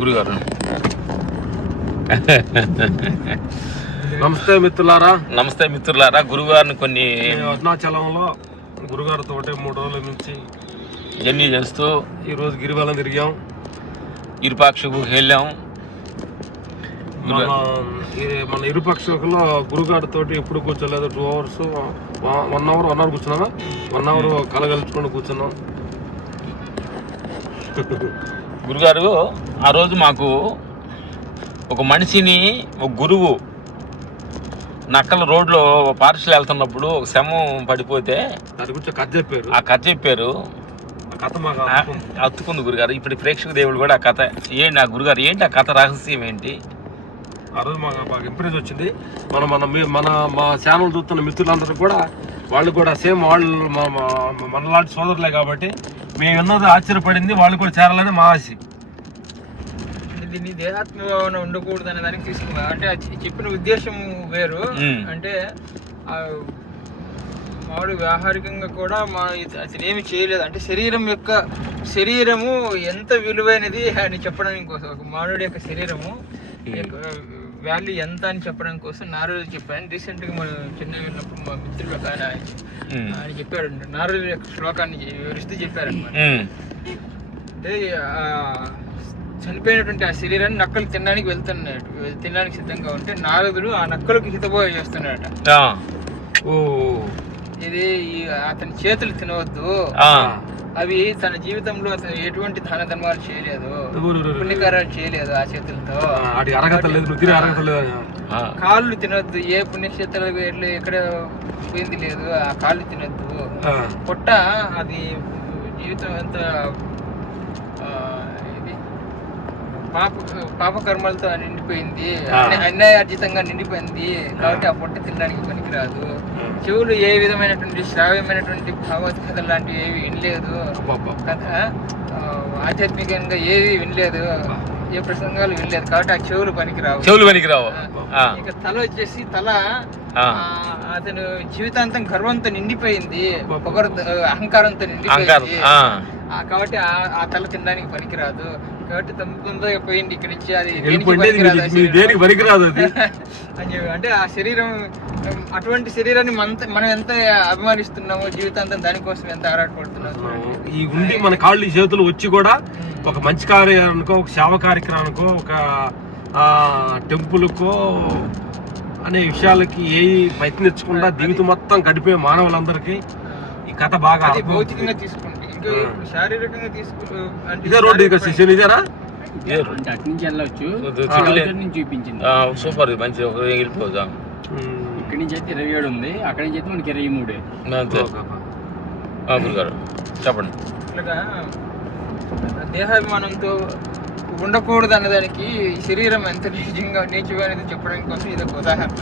గురుగారు. నమస్తే మిత్రులారా. నమస్తే మిత్రులారా. గురుగారిని కొన్ని అరుణాచలంలో గురుగారితో 3 రోజుల నుంచి జర్నీ చేస్తూ ఈరోజు గిరివలం తిరిగాం, ఇరుపాక్షకు వెళ్ళాం. మన ఇరుపక్షకులో గురుగారితో ఎప్పుడు కూర్చోలేదు. 2 hours 1 hour కూర్చున్నామా, 1 hour కలగలుచుకొని కూర్చున్నాం. గురుగారు ఆ రోజు మాకు ఒక మనిషిని, ఒక గురువు నక్కల రోడ్లో పార్సల్ వెళ్తున్నప్పుడు ఒక శవం పడిపోతే దాని గురించి కథ చెప్పారు. ఆ కథ చెప్పారు. ఆ కథ మాకు అత్తుకుంది గురుగారు. ఇప్పుడు ప్రేక్షక దేవుడు కూడా ఆ కథ ఏంటి, ఆ గురుగారు ఏంటి ఆ కథ రహస్యం ఏంటి? ఆ రోజు మాకు ఇంప్రెస్ వచ్చింది. మా ఛానల్ చూస్తున్న మిత్రులందరూ కూడా వాళ్ళు కూడా సేమ్ వాళ్ళు మనలాంటి సోదరులే కాబట్టి మేము విన్నది ఆశ్చర్యపడింది. వాళ్ళు కూడా చేరాలని మా ఆశ. దీన్ని దేహాత్మ భావన ఉండకూడదు అనే దానికి తీసుకున్నా. అంటే చెప్పిన ఉద్దేశం వేరు. అంటే మామూలు వ్యావహారికంగా కూడా అతను ఏమి చేయలేదు. అంటే శరీరము ఎంత విలువైనది అని చెప్పడానికి కోసం, ఒక మానవుడి యొక్క శరీరము వాల్యూ ఎంత అని చెప్పడం కోసం నారదుడు చెప్పాను. రీసెంట్గా మనం చెన్నై వెళ్ళినప్పుడు మా మిత్రుడు ఆయన చెప్పాడు. నారదుడు యొక్క శ్లోకాన్ని వివరిస్తూ చెప్పారనమాట. అంటే చనిపోయినటువంటి ఆ శరీరాన్ని నక్కలు తినడానికి సిద్ధంగా ఉంటే నారదుడు ఆ నక్కలకు హితబోధ చేస్తున్నాడట. ఇది అతని చేతులు తినవద్దు, అవి తన జీవితంలో అతను ఎటువంటి దాన ధర్మాలు చేయలేదు, పుణ్యకార్యాలు చేయలేదు ఆ చేతులతో. కాళ్ళు తినొద్దు, ఏ పుణ్యక్షేత్రాలు ఎక్కడ పోయింది లేదు, ఆ కాళ్ళు తినొద్దు. పొట్ట అది జీవితం అంతా పాపకర్మలతో నిండిపోయింది, అన్యాయార్జితంగా నిండిపోయింది కాబట్టి ఆ పొట్ట తినడానికి పనికిరాదు. చెవులు ఏ విధమైనటువంటి శ్రావ్యమైనటువంటి భావోద్కథలు లాంటివి ఏవి వినలేదు, ఆధ్యాత్మికంగా ఏవి వినలేదు, ఏ ప్రసంగాలు వినలేదు కాబట్టి ఆ చెవులు పనికిరావు. ఇక తల వచ్చేసి అతను జీవితాంతం గర్వంతో నిండిపోయింది, అహంకారంతో నిండిపోయింది కాబట్టి ఆ తల తినడానికి పనికిరాదు. కాబట్టి తొందరగా పోయింది ఇక్కడి నుంచి, అది పనికిరాదు అని. అంటే ఆ శరీరం, అటువంటి శరీరాన్ని మనం ఎంత అభిమానిస్తున్నామో, జీవితాంతం దానికోసం ఎంత ఆరాటపడుతున్నాము. ఈ ఉండి మన కాళ్ళు చేతులు వచ్చి కూడా ఒక మంచి కార్యానికో, ఒక సేవ కార్యక్రమానికో, ఒక టెంపుల్కో అనే విషయాలకి ఏ ప్రయత్నించకుండా జీవితం మొత్తం గడిపే మానవులందరికీ ఈ కథ బాగా భౌతికంగా తీసుకుంటే, ఇంకా శారీరకంగా తీసుకుంటే ఇదే రోడ్డు ఇదేనా అటు నుంచి వెళ్ళవచ్చు. చూపించింది సూపర్, మంచి వెళ్ళిపోదా. ఇక్కడి నుంచి అయితే 27 ఉంది, అక్కడి నుంచి అయితే మనకి 23. గురుగారు చెప్పండి. ఇట్లాగా దేహాభిమానంతో ఉండకూడదు అన్నదానికి శరీరం ఎంత నీచమైనది చెప్పడానికి కోసం ఇది ఒక ఉదాహరణ.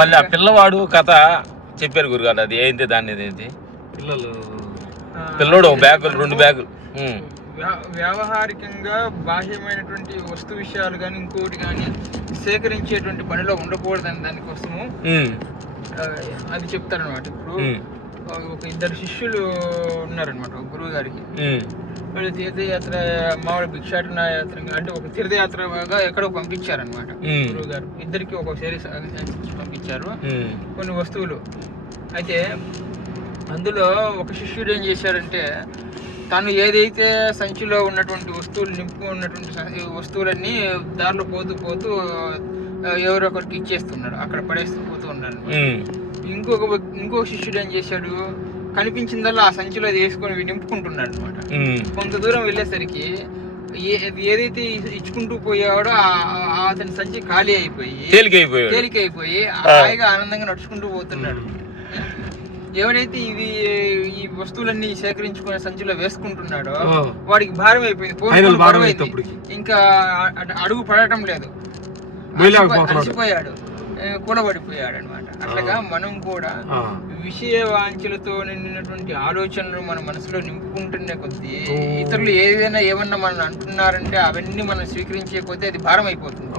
మళ్ళీ ఆ పిల్లవాడు కథ చెప్పారు గురుగారు, అది ఏంటి దాన్ని ఏంటి? పిల్లోడు 1 బ్యాగులు 2 బ్యాగులు వ్యావహారికంగా బాహ్యమైనటువంటి వస్తు విషయాలు కానీ ఇంకోటి కానీ సేకరించేటువంటి పనిలో ఉండకూడదని దానికోసము అది చెప్తారనమాట. ఇప్పుడు ఒక 2 శిష్యులు ఉన్నారనమాట ఒక గురువు గారికి. వాళ్ళు తీర్థయాత్ర, మామూలు భిక్షాటన యాత్ర అంటే ఒక తీర్థయాత్రగా ఎక్కడో పంపించారనమాట గురువు గారు. ఇద్దరికి ఒక శరీర పంపించారు కొన్ని వస్తువులు. అయితే అందులో ఒక శిష్యుడు ఏం చేశాడంటే, తను ఏదైతే సంచిలో ఉన్నటువంటి వస్తువులు నింపుకున్నటువంటి వస్తువులన్నీ దారిలో పోతూ ఎవరొకరికి ఇచ్చేస్తున్నాడు, అక్కడ పడేస్తూ పోతూ ఉన్నాడు. ఇంకొక శిష్యుడు ఏం చేశాడు, కనిపించిందల్లా ఆ సంచిలో అది వేసుకొని నింపుకుంటున్నాడు అనమాట. కొంత దూరం వెళ్ళేసరికి ఏదైతే ఇచ్చుకుంటూ పోయాడో అతని సంచి ఖాళీ అయిపోయి తేలికైపోయి హాయిగా ఆనందంగా నడుచుకుంటూ పోతున్నాడు. ఎవరైతే ఈ వస్తువులన్నీ సేకరించుకునే సంచిలో వేసుకుంటున్నాడో వాడికి భారం అయిపోయింది, ఇంకా అడుగు పడటం లేదు, అలసిపోయాడు, కూడబడిపోయాడు అనమాట. అట్లాగా మనం కూడా విషయ వాంఛలతో నిండినటువంటి ఆలోచనలు మన మనసులో నింపుకుంటున్న కొద్దీ ఇతరులు ఏమన్నా మనం అంటున్నారంటే అవన్నీ మనం స్వీకరించే కొద్దీ అది భారం అయిపోతుంది.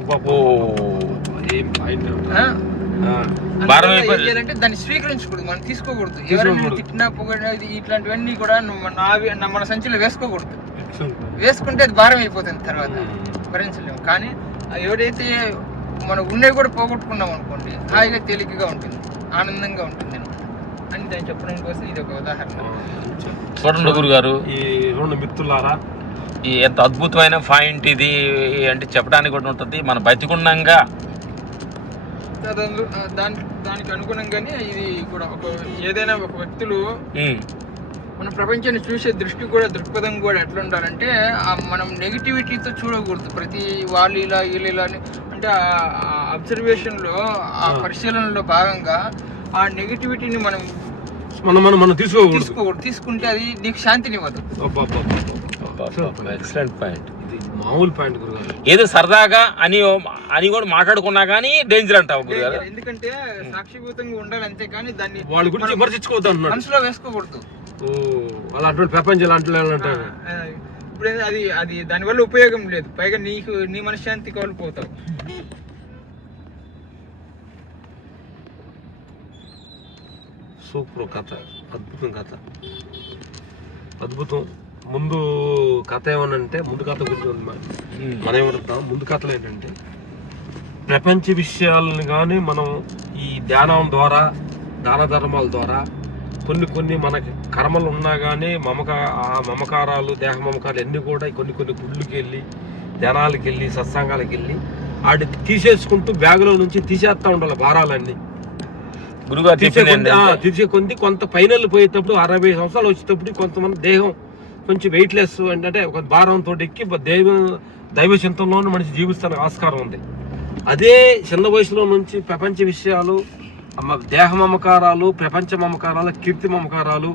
భారం అందువల్ల ఏం అయిపోయింది. చేయాలంటే దాన్ని స్వీకరించకూడదు, మనం తీసుకోకూడదు. ఎవరైనా తిట్టినా పొగిడినా ఇట్లాంటివన్నీ కూడా మన సంచిలో వేసుకోకూడదు. వేసుకుంటే అది భారం అయిపోతుంది, తర్వాత భరించలేము. కానీ ఎవరైతే మనం ఉన్నవి కూడా పోగొట్టుకున్నాం అనుకోండి, హాయిగా తేలికగా ఉంటుంది, ఆనందంగా ఉంటుంది అనమాట అని దాన్ని చెప్పడం కోసం ఇది ఒక ఉదాహరణ. చూడండి గురుగారు, ఈ రెండు మిత్రులారా, ఈ ఎంత అద్భుతమైన పాయింట్ ఇది అంటే చెప్పడానికి కూడా ఉంటుంది. మన బతికుండంగా దానికి అనుగుణంగానే ఇది కూడా ఏదైనా ఒక వ్యక్తులు మన ప్రపంచాన్ని చూసే దృక్పథం కూడా ఎట్లా ఉండాలంటే మనం నెగిటివిటీతో చూడకూడదు. ప్రతి వాళ్ళు ఇలా వీళ్ళు ఇలా అంటే ఆ అబ్జర్వేషన్లో, ఆ పరిశీలనలో భాగంగా ఆ నెగిటివిటీని మనం తీసుకోకూడదు. తీసుకుంటే అది నీకు శాంతినివ్వదు. Excellent point. ఇది మామూలు పాయింట్ గురుగారు. ఏదో సరదాగా అని కూడా మాట్లాడుకున్నా కానీ డేంజర్ అంటావు గురుగారు. ఎందుకంటే సాక్షిభూతంగా ఉండాలి, అంతే కానీ దాన్ని వాళ్ళ గురించి విమర్శించుకోవద్దు అన్నాడు. మనసులో వేసుకోకూడదు. అలాంటి ప్రపంచం అంటారు. ఇప్పుడు అది దానివల్ల ఉపయోగం లేదు, పైగా నీ మనశ్శాంతి కోల్పోతావు. సూపర్ కథ, అద్భుతం కథ, అద్భుతం. ముందు కథ ఏమనంటే, ముందు కథ గురించి మనం ఏమడుగుతాం. ముందు కథలు ఏంటంటే, ప్రపంచ విషయాలను కానీ మనం ఈ ధ్యానం ద్వారా, దాన ధర్మాల ద్వారా కొన్ని మనకి కర్మలు ఉన్నా కానీ మమకారాలు, దేహ మమకారాలు అన్నీ కూడా కొన్ని గుళ్ళకి వెళ్ళి, ధ్యానాలకు వెళ్ళి, సత్సంగాలకు వెళ్ళి వాటి తీసేసుకుంటూ బ్యాగులో నుంచి తీసేస్తా ఉండాలి భారాలన్నీ. తీసే కొంది కొంత ఫైనల్ పోయేటప్పుడు 60 సంవత్సరాలు వచ్చేటప్పుడు కొంతమంది దేహం కొంచెం వెయిట్లెస్ అంటే ఒక భారంతో ఎక్కి దైవ చింతనలోనే మనిషి జీవిస్తానికి ఆస్కారం ఉంది. అదే చిన్న వయసులో నుంచి ప్రపంచ విషయాలు, దేహ మమకారాలు, ప్రపంచ మమకారాలు, కీర్తి మమకారాలు,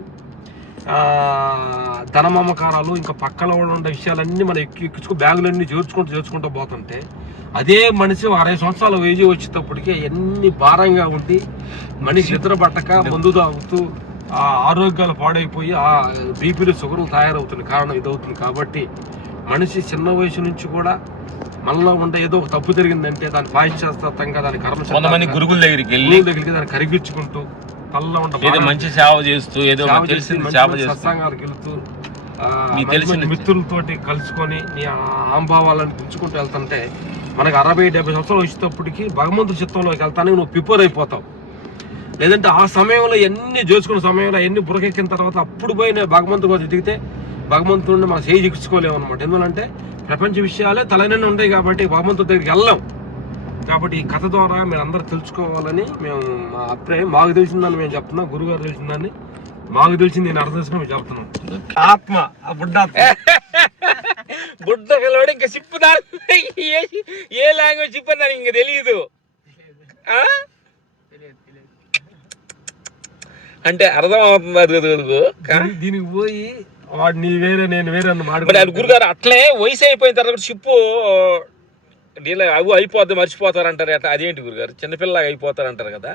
ధన మమకారాలు, ఇంకా పక్కన ఉండే విషయాలన్నీ మనం ఎక్కించుకో బ్యాగులన్నీ చేర్చుకుంటూ పోతుంటే, అదే మనిషి 60 సంవత్సరాల ఏజ్ వచ్చేటప్పటికి ఎన్ని భారంగా ఉండి మనిషి నిద్ర పట్టక మందు తాగుతూ ఆరోగ్యాలు పాడైపోయి ఆ బీపీలు షుగర్లు తయారవుతుంది. కారణం ఇదవుతుంది. కాబట్టి మనిషి చిన్న వయసు నుంచి కూడా మనలో ఉండే ఏదో ఒక తప్పు జరిగిందంటే దాన్ని పాశ్చాత్తంగా దాని కర్మ గురువుల దగ్గరికి వెళ్ళి దాన్ని కరిగించుకుంటూ తనలో ఉండే మంచి సేవ చేస్తూ ఏదో సత్సంగాలకు వెళుతూ మిత్రులతోటి కలుసుకొని నీ ఆంభావాలను పెంచుకుంటూ వెళ్తుంటే మనకు 60-70 సంవత్సరాలు వచ్చేటప్పటికి భగవంతుడి చిత్తంలోకి వెళ్తానికి నువ్వు ప్రిపేర్ అయిపోతావు. లేదంటే ఆ సమయంలో ఎన్ని చేసుకున్న సమయంలో ఎన్ని బురకెక్కిన తర్వాత అప్పుడు పోయిన భగవంతుడు కోసం దిగితే భగవంతుడిని మనం చేయి చిక్కించుకోలేము అనమాట. ఎందుకంటే ప్రపంచ విషయాలే తలనైనా ఉంటాయి కాబట్టి భగవంతుడి దగ్గరికి వెళ్ళాం. కాబట్టి ఈ కథ ద్వారా మీరు అందరూ తెలుసుకోవాలని మేము మా అభిప్రాయం. మాకు తెలిసిందని మేము చెప్తున్నాం, గురుగారు తెలిసిందని మాకు తెలిసింది నేను అర్థం చేసుకుని మేము చెప్తున్నాం. ఆత్మ బుడ్డ పిల్లవాడు ఇంకా చిప్పు ఏ లాంగ్వేజ్ చిప్పు అని ఇంకా తెలియదు అంటే అర్థం అవుతుంది. దీనికి పోయి వాడు నీ వేరే నేను వేరే అన్నమాట. గురుగారు అట్లే వయసు అయిపోయిన తర్వాత చిప్పు అవి అయిపోద్ది మర్చిపోతారంటారు. అట్లా అదేంటి గురుగారు, చిన్నపిల్లలాగా అయిపోతారంటారు కదా.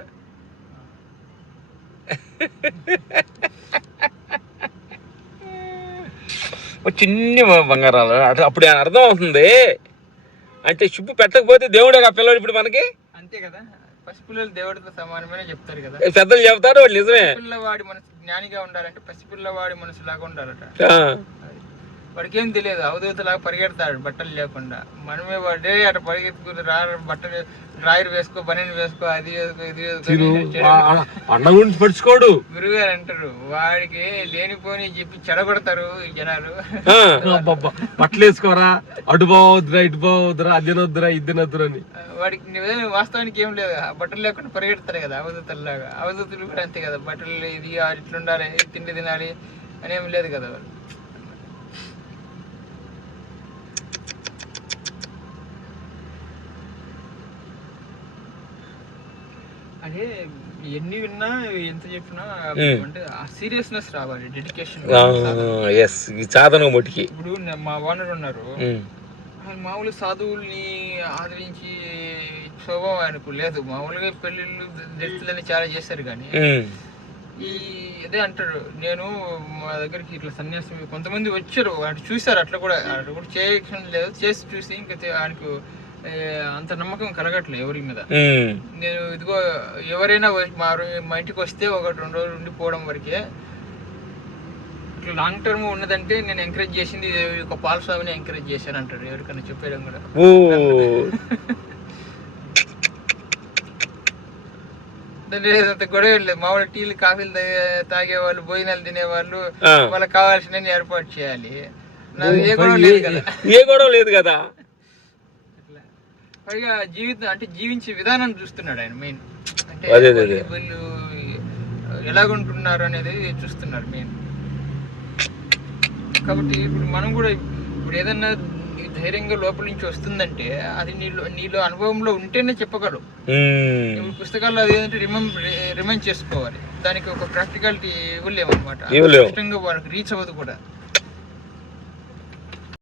చిన్ని బంగారాలు అప్పుడు అర్థం అవుతుంది. అంటే చిప్పు పెట్టకపోతే దేవుడే ఆ పిల్లడు ఇప్పుడు మనకి అంతే కదా. పసిపిల్లలు దేవుడితో సమానమైన చెప్తారు కదా, పెద్దలు చెప్తారు. వాళ్ళు నిజమే. పిల్లవాడి మనసు జ్ఞానిగా ఉండాలంటే పసిపిల్లవాడి మనసు లాగా ఉండాలట. వాడికి ఏం తెలియదు, అవధూతలాగా పరిగెడతాడు బట్టలు లేకుండా. మనమే వాడే అటు పరిగెత్తుకుని బట్టలు డ్రాయర్ వేసుకో, బనీన్ వేసుకో, అది వేసుకో, ఇది వేసుకో. గురుగారు అంటారు వాడికి లేనిపోని చెప్పి చెడగొడతారు ఈ జనాలు. బట్టలు వేసుకోరా, అటు బావద్దురా, ఇటు బావద్దురా, అది తినొద్దురా, ఇది తినొద్దురా అని. వాడికి వాస్తవానికి ఏం లేదు, బట్టలు లేకుండా పరిగెడతారు కదా అవధూతల్లాగా. అవధూతులు కూడా అంతే కదా, బట్టలు ఇది ఇట్లుండాలి, తిండి తినాలి అని ఏం లేదు కదా. వాళ్ళు అదే ఎన్ని విన్నా ఎంత చెప్పినా అంటే ఆ సీరియస్నెస్ రావాలి, డెడికేషన్. ఇప్పుడు మా ఓనర్ ఉన్నారు, మామూలు సాధువుల్ని ఆదరించి స్వభావం ఆయనకు లేదు. మామూలుగా పెళ్ళిళ్ళు దళితులని చాలా చేశారు. కానీ ఈ అదే అంటాడు, నేను మా దగ్గరికి ఇట్లా సన్యాసం కొంతమంది వచ్చారు, అటు చూసారు, అట్లా కూడా చేయకుండా లేదు, చేసి చూసి ఇంకా ఆయనకు అంత నమ్మకం కలగట్లేదు ఎవరి మీద. ఉమ్, నేను ఇదిగో ఎవరైనా మా ఇంటికి వస్తే 1-2 రోజులు ఉండిపోవడం వరకే. ఇట్లా లాంగ్ టర్మ్ ఉన్నదంటే నేను ఎంకరేజ్ చేసింది ఒక పాలస్వామిని ఎంకరేజ్ చేశాను అంటాడు ఎవరికైనా చెప్పేయడం కూడా. ఓ దాంట్లో అంత గొడవ లేదు. మామూలు టీలు కాఫీలు తాగేవాళ్ళు, భోజనాలు తినేవాళ్ళు, ఆ. వాళ్ళకి కావాల్సిన ఏర్పాటు చేయాలి. నాది ఏ గొడవ లేదు కదా. ఏ గొడవ లేదు కదా. అట్లా పైగా జీవితం అంటే జీవించే విధానం చూస్తున్నాడు ఆయన మెయిన్. అంటే అదే. వీళ్ళు ఎలాగుంటున్నారు అనేది చూస్తున్నారు మెయిన్. కాబట్టి ఇప్పుడు మనం కూడా ఇప్పుడు ఏదన్నా ధైర్యంగా లోపల నుంచి వస్తుందంటే అది నీలో అనుభవంలో ఉంటేనే చెప్పగలవు. ఉమ్, ఇప్పుడు పుస్తకాల్లో అది ఏంటంటే రిమైండ్ చేసుకోవాలి. దానికి ఒక ప్రాక్టికాలిటీ ఇవ్వలేము అనమాట. ఇవ్వలేము. ఇష్టంగా వాళ్ళకి రీచ్ అవ్వదు కూడా.